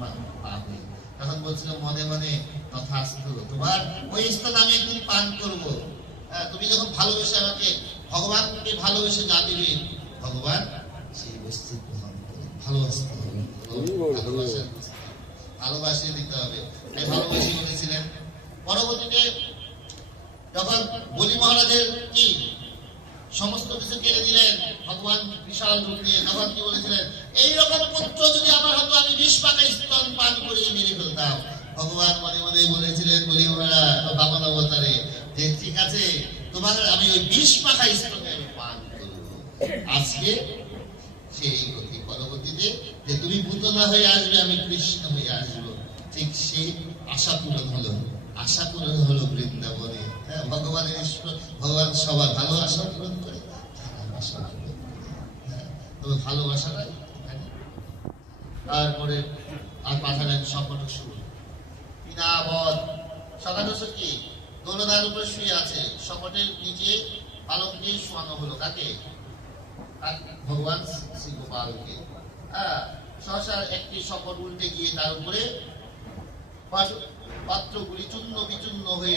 পাবে। তখন বলছিল মনে মনে তথাস্তু, তোমার ওই স্তন আমি একদিন পান করব। তুমি যখন ভালোবেসে আমাকে ভগবানকে ভালোবেসে যা দিবে, ভগবান সেই বস্তু গ্রহণ করে। ভালোবাসতে হবে, ভালোবাসে দিতে হবে। এই ভালোবাসি বলেছিলেন। পরবর্তীতে যখন বলি মহারাজের কি সমস্ত কিছু কেড়ে দিলেন ভগবান বিশাল রূপ নিয়ে, তখন কি বলেছিলেন, এইরকম পুত্র যদি আমার হতো আমি 20 পাকা স্তন পান করে মেরে ফেলতাম। ভগবান মনে মনে বলেছিলেন বলি মহারাজ বামন অবতারে যে ঠিক আছে, তোমার আমি ওই 20 পাকা স্তনে আমি পান করব। আজকে সেই গতি পরবর্তীতে যে তুমি পুতনা হয়ে আসবে, আমি কৃষ্ণ হয়ে আসবো, ঠিক সেই আশা পূরণ হলো। আশা পূরণ হলো বৃন্দাবনে। ভগবানের ভগবান সবার ভালো আশা পূরণ করে, খারাপ আশা পূরণ করে। তবে ভালোবাসাটাই। তারপরে আর পাঠালেন সকটসুর পিনাবধ। সকটসুর কি দোলনার উপরে শুয়ে আছে, সকটের নিচে পালক দিয়ে শোয়ানো হলো কাকে? ভগবান শ্রী গোপালকে। সহসা একটি সকট উল্টে গিয়ে তার উপরে পাত্রগুলি চূর্ণ বিচূর্ণ হয়ে